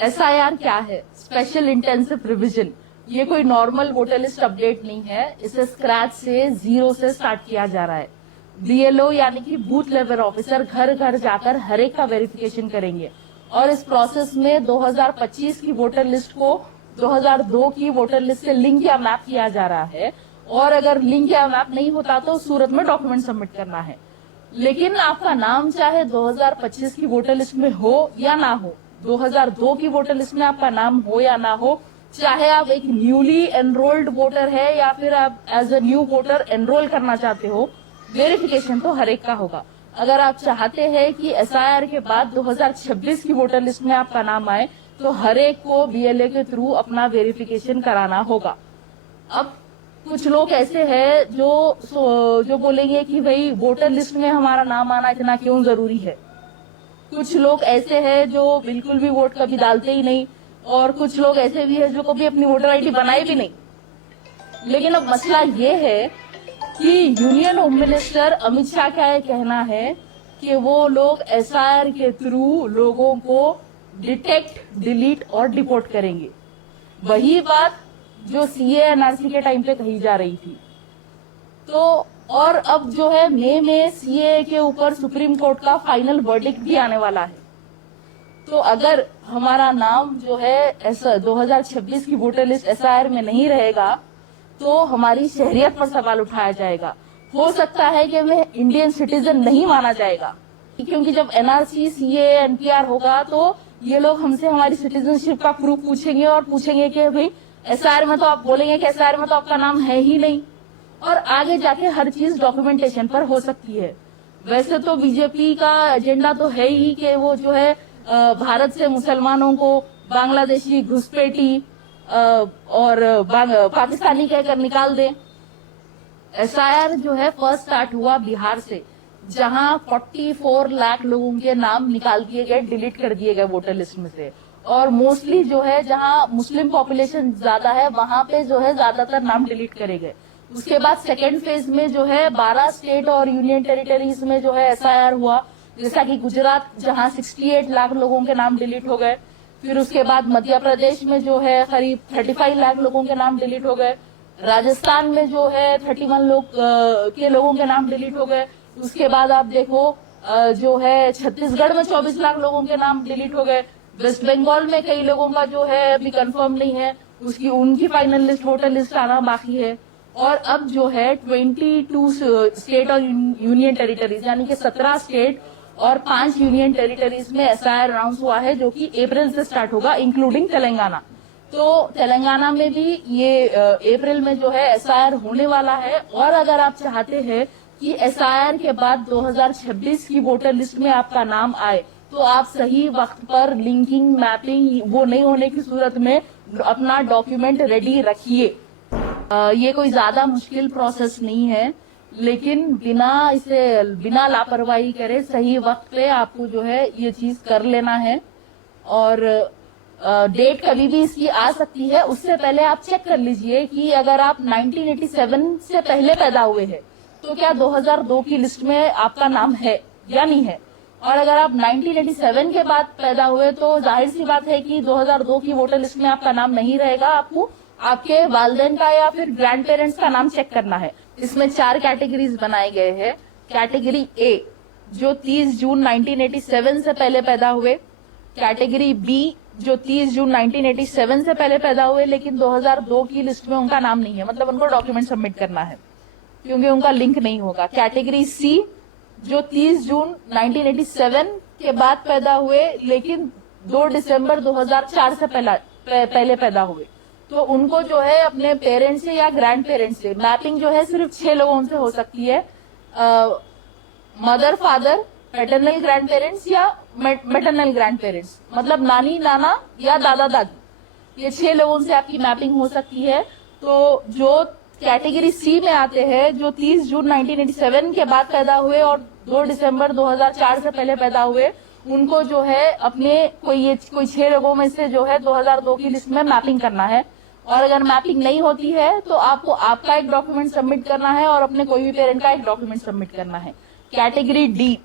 SIR क्या है? Special intensive revision. ये कोई नॉर्मल वोटर लिस्ट अपडेट नहीं है, इसे स्क्रैच से, जीरो से स्टार्ट किया जा रहा है। BLO यानी कि बूथ लेवल ऑफिसर घर घर जाकर हर एक का वेरिफिकेशन करेंगे और इस प्रोसेस में 2025 की वोटर लिस्ट को 2002 की वोटर लिस्ट से लिंक या मैप किया जा रहा है, और अगर लिंक या मैप नहीं होता तो सूरत में डॉक्यूमेंट सबमिट करना है। लेकिन आपका नाम चाहे 2025 की वोटर लिस्ट में हो या ना हो, 2002 की वोटर लिस्ट में आपका नाम हो या ना हो, चाहे आप एक न्यूली एनरोल्ड वोटर है या फिर आप as a new voter enrol करना चाहते हो, वेरिफिकेशन तो हर एक का होगा। अगर आप चाहते हैं कि SIR के बाद 2026 की वोटर लिस्ट में आपका नाम आए तो हर एक को BLA के थ्रू अपना वेरिफिकेशन कराना होगा। अब कुछ लोग ऐसे हैं जो बोलेंगे कि भाई वोटर लिस्ट में हमारा नाम आना इतना क्यों जरूरी है। कुछ लोग ऐसे हैं जो बिल्कुल भी वोट कभी डालते ही नहीं, और कुछ लोग ऐसे भी हैं जो कभी अपनी वोटर ID बनाई भी नहीं। लेकिन अब मसला ये है कि union home minister Amit Shah का यह कहना है कि वो लोग SIR के थ्रू लोगों को डिटेक्ट, डिलीट और डिपोर्ट करेंगे। वही बात जो CA NRC के टाइम पे कही जा रही थी। तो और अब जो है मई में CA के ऊपर सुप्रीम कोर्ट का फाइनल वर्डिक्ट भी आने वाला है। तो अगर हमारा नाम जो है 2026 की वोटर लिस्ट SIR में नहीं रहेगा तो हमारी शहरियत पर सवाल उठाया जाएगा। हो सकता है कि हमें इंडियन सिटीजन नहीं माना जाएगा, क्योंकि जब NRC, CA, NPR होगा तो ये लोग हमसे हमारी सिटीजनशिप का प्रूफ पूछेंगे और पूछेंगे कि भाई SIR में तो आप बोलेंगे कि SIR में तो आपका नाम है ही नहीं, और आगे जाके हर चीज डॉक्यूमेंटेशन पर हो सकती है। वैसे तो बीजेपी का एजेंडा तो है ही कि वो जो है भारत से मुसलमानों को बांग्लादेशी, घुसपैठी और पाकिस्तानी कहकर निकाल दे। SIR जो है फर्स्ट स्टार्ट हुआ बिहार से, जहां 44 लाख लोगों के नाम निकाल दिए गए, डिलीट कर दिए गए वोटर लिस्ट में से। और मोस्टली जो है जहां मुस्लिम पॉपुलेशन ज्यादा है वहां पे जो है ज्यादातर नाम डिलीट करे गए। उसके बाद सेकेंड फेज में जो है 12 स्टेट और यूनियन टेरिटरीज में जो है SIR हुआ, जैसा कि गुजरात जहां 68 लाख लोगों के नाम डिलीट हो गए। फिर उसके बाद मध्य प्रदेश में जो है करीब 35 लाख लोगों के नाम डिलीट हो गए। राजस्थान में जो है 31 लोगों के नाम डिलीट हो गए। उसके बाद आप देखो जो है छत्तीसगढ़ में 24 लाख लोगों के नाम डिलीट हो गए। वेस्ट बंगाल में कई लोगों का जो है अभी कंफर्म नहीं है, उनकी फाइनल लिस्ट, वोटर लिस्ट आना बाकी है। और अब जो है 22 स्टेट और यूनियन टेरिटरीज यानी कि 17 स्टेट और 5 यूनियन टेरिटरीज में SIR अनाउंस हुआ है, जो कि अप्रैल से स्टार्ट होगा, इंक्लूडिंग तेलंगाना। तो तेलंगाना में भी ये अप्रैल में जो है SIR होने वाला है। और अगर आप चाहते हैं कि SIR के बाद 2026 की वोटर लिस्ट में आपका नाम आए तो आप सही वक्त पर लिंकिंग, मैपिंग वो नहीं होने की सूरत में अपना डॉक्यूमेंट रेडी रखिए। ये कोई ज्यादा मुश्किल प्रोसेस नहीं है, लेकिन बिना लापरवाही करे सही वक्त पे आपको जो है ये चीज कर लेना है। और डेट कभी भी इसकी आ सकती है, उससे पहले आप चेक कर लीजिए कि अगर आप 1987 से पहले पैदा हुए हैं तो क्या 2002 की लिस्ट में आपका नाम है या नहीं है। और अगर आप 1987 के बाद पैदा हुए तो जाहिर सी बात है कि 2002 की वोटर लिस्ट में आपका नाम नहीं रहेगा। आपको आपके वालिदैन का या फिर ग्रैंड पेरेंट्स का नाम चेक करना है। इसमें 4 कैटेगरीज बनाए गए हैं। कैटेगरी A जो 30 जून 1987 से पहले पैदा हुए, कैटेगरी B जो 30 जून 1987 से पहले पैदा हुए लेकिन 2002 की लिस्ट में उनका नाम नहीं है, मतलब उनको डॉक्यूमेंट सबमिट करना है क्योंकि उनका लिंक नहीं होगा। कैटेगरी C जो 30 जून 1987 के बाद पैदा हुए लेकिन 2 दिसंबर 2004 से पहले पैदा हुए, तो उनको जो है अपने पेरेंट्स से या ग्रैंड पेरेंट्स से मैपिंग जो है सिर्फ 6 लोगों से हो सकती है। Mother, father, paternal grand parents या मैटरनल ग्रैंड पेरेंट्स, मतलब नानी, नाना या दादा, दादी, ये 6 लोगों से आपकी मैपिंग हो सकती है। तो जो कैटेगरी C में आते हैं, जो 30 जून 1987 के बाद पैदा हुए और 2 दिसंबर 2004 से पहले पैदा हुए, उनको जो है अपने कोई 6 लोगों में से जो है 2002 की लिस्ट में मैपिंग करना है। और अगर मैपिंग नहीं होती है तो आपको आपका एक डॉक्यूमेंट सबमिट करना है और अपने कोई भी पेरेंट का एक डॉक्यूमेंट सबमिट करना है। कैटेगरी D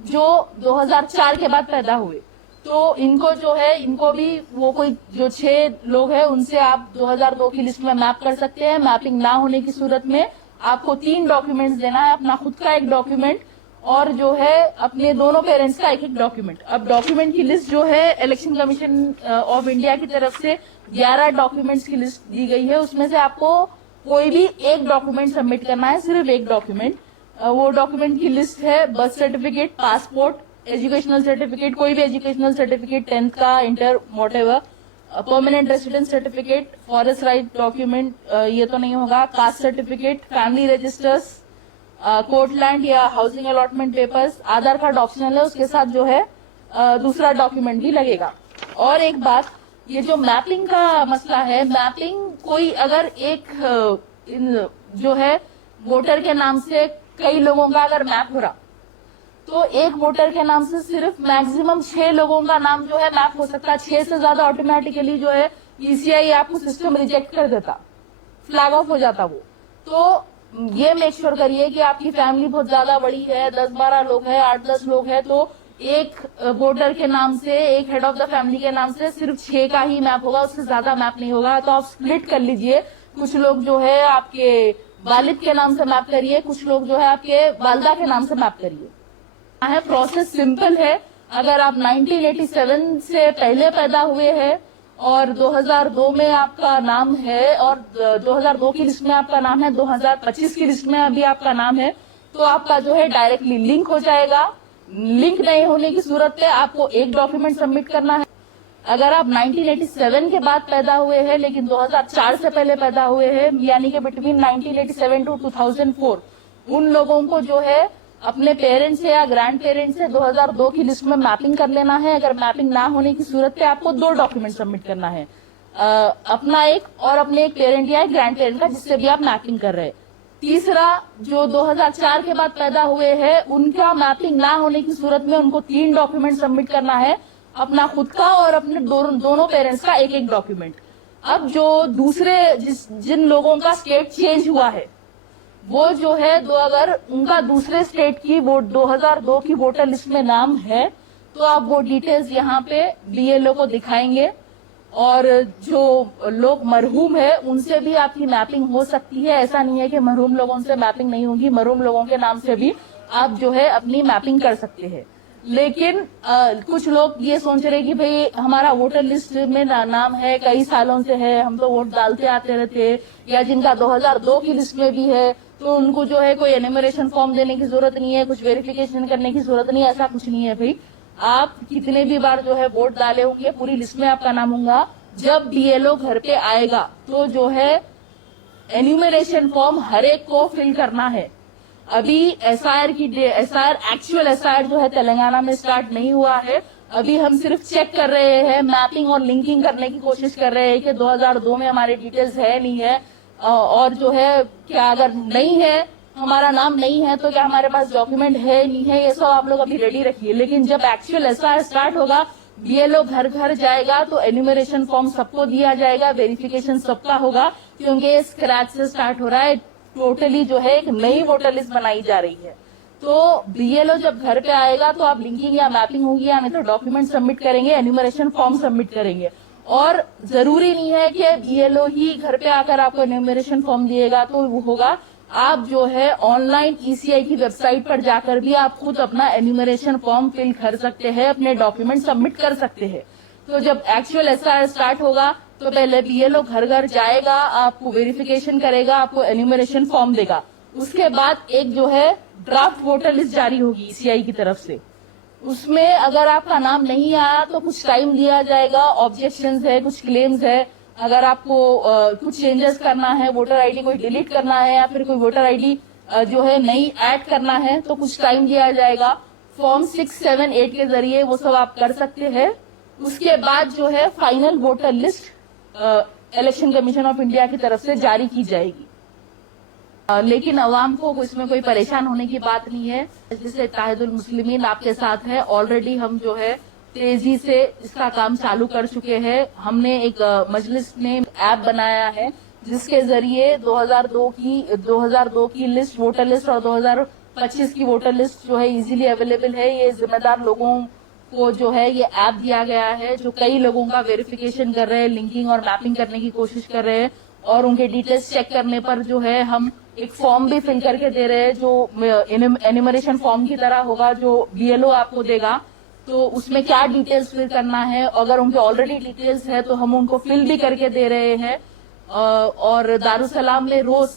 जो 2004 के बाद पैदा हुए, तो इनको जो है, इनको भी वो कोई जो 6 लोग हैं उनसे आप 2002 की लिस्ट में मैप कर सकते हैं। मैपिंग ना होने की सूरत में आपको 3 डॉक्यूमेंट्स देना है, अपना खुद का एक डॉक्यूमेंट और जो है अपने दोनों पेरेंट्स का एक एक डॉक्यूमेंट। अब डॉक्यूमेंट की लिस्ट जो है इलेक्शन कमीशन ऑफ इंडिया की तरफ से 11 डॉक्यूमेंट्स की लिस्ट दी गई है, उसमें से आपको कोई भी एक डॉक्यूमेंट सबमिट करना है, सिर्फ एक डॉक्यूमेंट। वो डॉक्यूमेंट की लिस्ट है birth certificate, passport, educational certificate, कोई भी एजुकेशनल सर्टिफिकेट 10th का, inter, whatever, permanent residence certificate, forest right document ये तो नहीं होगा, caste certificate, family registers, court land या housing allotment papers, Aadhaar card optional है, उसके साथ जो है दूसरा डॉक्यूमेंट भी लगेगा। और एक बात, ये जो मैपिंग का मसला है, मैपिंग कोई अगर एक जो है वोटर के नाम से कई लोगों का अगर मैप हो रहा, तो एक वोटर के नाम से सिर्फ मैक्सिमम 6 लोगों का नाम जो है मैप हो सकता है। 6 से ज्यादा ऑटोमेटिकली जो है ईसीआई आपको सिस्टम रिजेक्ट कर देता, फ्लैग ऑफ हो जाता वो। तो ये मेक श्योर करिए कि आपकी फैमिली बहुत ज्यादा बड़ी है, 10-12 लोग है, 8-10 लोग है, तो एक वोटर के नाम से, एक हेड ऑफ द फैमिली के नाम से सिर्फ 6 का ही मैप होगा, उससे ज्यादा मैप नहीं होगा। तो आप स्प्लिट कर लीजिए, कुछ लोग जो है आपके वालिद के नाम से मैप करिए, कुछ लोग जो है आपके वालदा के नाम से मैप करिए। है प्रोसेस सिंपल है। अगर आप 1987 से पहले पैदा हुए हैं और 2002 में आपका नाम है और 2002 की लिस्ट में आपका नाम है, 2025 की लिस्ट में अभी आपका नाम है, तो आपका जो है डायरेक्टली लिंक हो जाएगा। लिंक नहीं होने की सूरत पे आपको एक डॉक्यूमेंट सबमिट करना है। अगर आप 1987 के बाद पैदा हुए हैं लेकिन 2004 से पहले पैदा हुए हैं, यानी कि बिटवीन 1987 टू 2004, उन लोगों को जो है अपने पेरेंट्स से या ग्रैंड पेरेंट्स से 2002 की लिस्ट में मैपिंग कर लेना है। अगर मैपिंग ना होने की सूरत पे आपको 2 डॉक्यूमेंट सबमिट करना है, अपना एक और अपने एक पेरेंट या एक ग्रैंड पेरेंट का जिससे भी आप मैपिंग कर रहे हैं। तीसरा, जो 2004 के बाद पैदा हुए हैं उनका मैपिंग ना होने की सूरत में उनको 3 डॉक्यूमेंट सबमिट करना है, अपना खुद का और अपने दोनों पेरेंट्स का एक एक डॉक्यूमेंट। अब जो दूसरे जिन लोगों का स्टेट चेंज हुआ है वो जो है अगर उनका दूसरे स्टेट की वो 2002 की वोटर लिस्ट में नाम है तो आप वो डिटेल्स यहाँ पे बीएलओ को दिखाएंगे और जो लोग मरहूम है उनसे भी आपकी मैपिंग हो सकती है। ऐसा नहीं है कि मरहूम लोगों से मैपिंग नहीं होगी, मरहूम लोगों के नाम से भी आप जो है अपनी मैपिंग कर सकते हैं। लेकिन कुछ लोग ये सोच रहे कि भाई हमारा वोटर लिस्ट में नाम है, कई सालों से है, हम तो वोट डालते आते रहते, या जिनका 2002 की लिस्ट में भी है तो उनको जो है कोई एनिमरेशन फॉर्म देने की जरूरत नहीं है, कुछ वेरिफिकेशन करने की जरूरत नहीं है। ऐसा कुछ नहीं है भाई, आप कितने भी बार जो है वोट डाले होंगे पूरी लिस्ट में आपका नाम होगा। जब बीएलओ घर पे आएगा तो जो है एन्यूमरेशन फॉर्म हर एक को फिल करना है। अभी एसआईआर एक्चुअल एसआईआर जो है तेलंगाना में स्टार्ट नहीं हुआ है, अभी हम सिर्फ चेक कर रहे हैं, मैपिंग और लिंकिंग करने की कोशिश कर रहे हैं कि 2002 में हमारे डिटेल्स है नहीं है, और जो है क्या अगर नहीं है, हमारा नाम नहीं है तो क्या हमारे पास डॉक्यूमेंट है नहीं है, ये सब आप लोग अभी रेडी रखिए। लेकिन जब एक्चुअल एसआईआर स्टार्ट होगा, बीएलओ घर घर जाएगा तो एन्यूमरेशन फॉर्म सबको दिया जाएगा, वेरिफिकेशन सबका होगा, क्योंकि स्क्रैच से स्टार्ट हो रहा है। टोटली जो है एक नई वोटर लिस्ट बनाई जा रही है। तो बीएलओ जब घर पे आएगा तो आप लिंकिंग या मैपिंग होगी या नहीं तो डॉक्यूमेंट सबमिट करेंगे, एन्यूमरेशन फॉर्म सबमिट करेंगे। और जरूरी नहीं है कि बीएलओ ही घर पे आकर आपको एन्यूमरेशन फॉर्म दिएगा तो वो होगा, आप जो है ऑनलाइन ईसीआई की वेबसाइट पर जाकर भी आप खुद अपना एन्यूमरेशन फॉर्म फिल कर सकते हैं, अपने डॉक्यूमेंट सबमिट कर सकते हैं। तो जब एक्चुअल एसआईआर स्टार्ट होगा तो पहले बीएलओ घर घर जाएगा, आपको वेरिफिकेशन करेगा, आपको एन्यूमरेशन फॉर्म देगा, उसके बाद एक जो है ड्राफ्ट वोटर लिस्ट जारी होगी ईसीआई की तरफ से। उसमें अगर आपका नाम नहीं आया तो कुछ टाइम दिया जाएगा, ऑब्जेक्शंस है, कुछ क्लेम्स है, अगर आपको कुछ चेंजेस करना है, वोटर आईडी कोई डिलीट करना है या फिर कोई वोटर आईडी जो है नई ऐड करना है तो कुछ टाइम दिया जाएगा। फॉर्म 6, 7, 8 के जरिए वो सब आप कर सकते हैं। उसके बाद जो है final voter list election commission of India की तरफ से जारी की जाएगी। लेकिन अवाम को इसमें कोई परेशान होने की बात नहीं है। जैसे इत्तेहादुल मुस्लिमीन आपके साथ है, ऑलरेडी हम जो है तेजी से इसका काम चालू कर चुके हैं। हमने एक मजलिस ने ऐप बनाया है जिसके जरिए 2002 की लिस्ट, वोटर लिस्ट और 2025 की वोटर लिस्ट जो है इजीली अवेलेबल है। ये जिम्मेदार लोगों को जो है ये ऐप दिया गया है, जो कई लोगों का वेरिफिकेशन कर रहे हैं, लिंकिंग और मैपिंग करने की कोशिश कर रहे हैं, और उनके डिटेल्स चेक करने पर जो है हम एक फॉर्म भी फिल करके दे रहे हैं, जो एनिमरेशन फॉर्म की तरह होगा, जो BLO आपको देगा। तो उसमें क्या डिटेल्स फिल करना है, अगर उनके ऑलरेडी डिटेल्स है तो हम उनको फिल भी करके दे रहे हैं। और दारुसलाम में रोज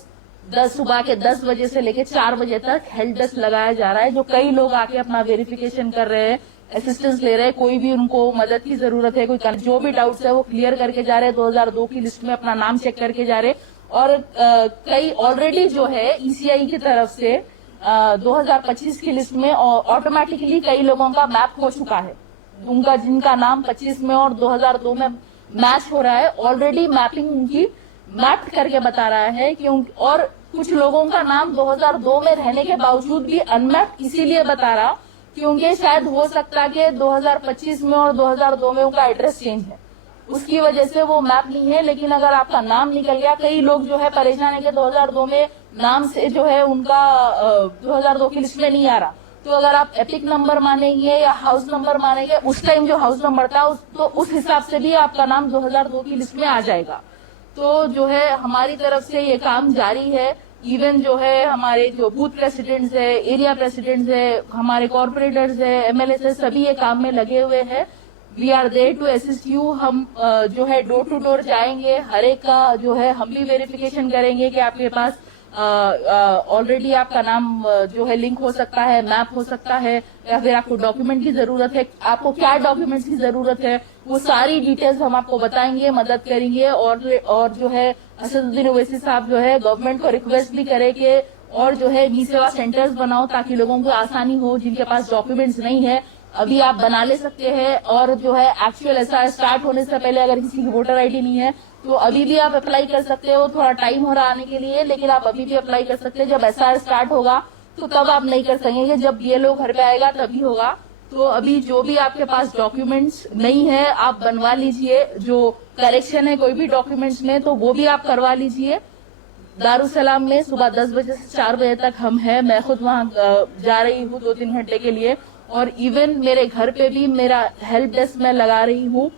सुबह के 10 बजे से लेकर 4 बजे तक हेल्प डेस्क लगाया जा रहा है, जो कई लोग आके अपना वेरिफिकेशन कर रहे हैं, असिस्टेंस ले रहे हैं, कोई भी उनको मदद की जरूरत है, कोई जो भी डाउट्स है वो क्लियर करके जा रहे हैं, 2002 की लिस्ट में अपना नाम चेक करके जा रहे हैं। और कई ऑलरेडी जो है ECI की तरफ से 2025 की लिस्ट में ऑटोमेटिकली कई लोगों का मैप हो चुका है, उनका जिनका नाम 25 में और 2002 में मैच हो रहा है, ऑलरेडी मैपिंग उनकी मैप करके बता रहा है कि और कुछ लोगों का नाम 2002 में रहने के बावजूद भी अनमैप इसीलिए बता रहा क्योंकि शायद हो सकता कि 2025 में और 2002 में उनका एड्रेस चेंज है, उसकी वजह से वो मैप नहीं है। लेकिन अगर आपका नाम निकल गया, कई लोग जो है परेशान है कि 2002 में नाम से जो है उनका 2002 की लिस्ट में नहीं आ रहा, तो अगर आप एपिक नंबर मानेंगे या हाउस नंबर मानेंगे, उस टाइम जो हाउस नंबर था तो उस हिसाब से भी आपका नाम 2002 की लिस्ट में आ जाएगा। तो जो है हमारी तरफ से ये काम जारी है। इवन जो है हमारे जो बूथ प्रेसिडेंट्स है, एरिया प्रेसिडेंट्स है, हमारे कॉर्पोरेटर्स है, MLAs है, सभी ये काम में लगे हुए हैं। We are there to assist you. हम जो है डोर टू डोर जाएंगे, हर एक का जो है हम भी वेरिफिकेशन करेंगे कि आपके पास ऑलरेडी आपका नाम जो है लिंक हो सकता है, मैप हो सकता है, या फिर आपको डॉक्यूमेंट की जरूरत है, आपको क्या डॉक्यूमेंट्स की जरूरत है, वो सारी डिटेल्स हम आपको बताएंगे, मदद करेंगे। और जो है असदुद्दीन ओवैसी साहब जो है गवर्नमेंट को रिक्वेस्ट भी करे कि और जो है ई सेवा सेंटर्स बनाओ ताकि लोगों को आसानी हो, जिनके पास डॉक्यूमेंट्स नहीं है अभी आप बना ले सकते हैं। और जो है एक्चुअल SR स्टार्ट होने से पहले अगर किसी की वोटर ID नहीं है तो अभी भी आप अप्लाई कर सकते हो, थोड़ा टाइम हो रहा आने के लिए, लेकिन आप अभी भी अप्लाई कर सकते हैं। जब SR स्टार्ट होगा तो तब आप नहीं कर सकेंगे, जब BLO घर पे आएगा तभी होगा। तो अभी जो भी आपके पास डॉक्यूमेंट्स नहीं है आप बनवा लीजिए, जो करेक्शन है कोई भी डॉक्यूमेंट्स में तो वो भी आप करवा लीजिए। दारुसलाम में सुबह 10 बजे से 4 बजे तक हम हैं, मैं खुद वहाँ जा रही हूँ 2-3 घंटे के लिए। और इवन मेरे घर पे भी मेरा हेल्प डेस्क मैं लगा रही हूँ,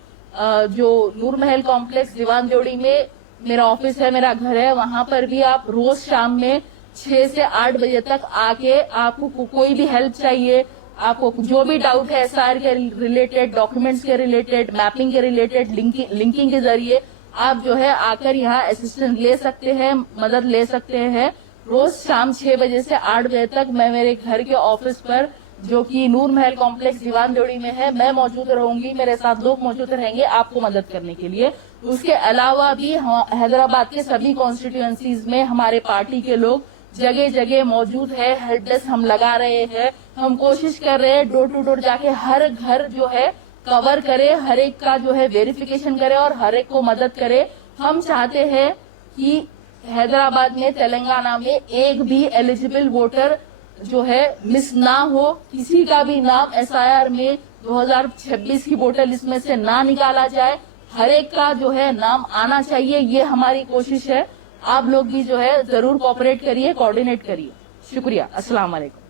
जो नूर महल कॉम्प्लेक्स दीवान जोड़ी में मेरा ऑफिस है, मेरा घर है, वहां पर भी आप रोज शाम में 6 से 8 बजे तक आके आपको कोई भी हेल्प चाहिए, आपको जो भी डाउट है SR के रिलेटेड, डॉक्यूमेंट्स के रिलेटेड, मैपिंग के रिलेटेड, लिंकिंग के जरिए आप जो है आकर यहाँ असिस्टेंस ले सकते हैं, मदद ले सकते हैं। रोज शाम 6 बजे से 8 बजे तक मैं मेरे घर के ऑफिस पर, जो कि नूर महल कॉम्प्लेक्स दीवान जोड़ी में है, मैं मौजूद रहूंगी, मेरे साथ लोग मौजूद रहेंगे आपको मदद करने के लिए। उसके अलावा भी हैदराबाद के सभी कॉन्स्टिट्यूएंसीज में हमारे पार्टी के लोग जगह जगह मौजूद है, हेल्प डेस्क हम लगा रहे हैं। हम कोशिश कर रहे हैं डोर टू डोर जाके हर घर जो है कवर करे, हर एक का जो है वेरिफिकेशन करे और हर एक को मदद करे। हम चाहते हैं कि हैदराबाद में, तेलंगाना में एक भी एलिजिबल वोटर जो है मिस ना हो, किसी का भी नाम SIR में 2026 की वोटर लिस्ट में से ना निकाला जाए, हर एक का जो है नाम आना चाहिए, ये हमारी कोशिश है। आप लोग भी जो है जरूर कोऑपरेट करिए, कोऑर्डिनेट करिए। शुक्रिया। अस्सलाम वालेकुम।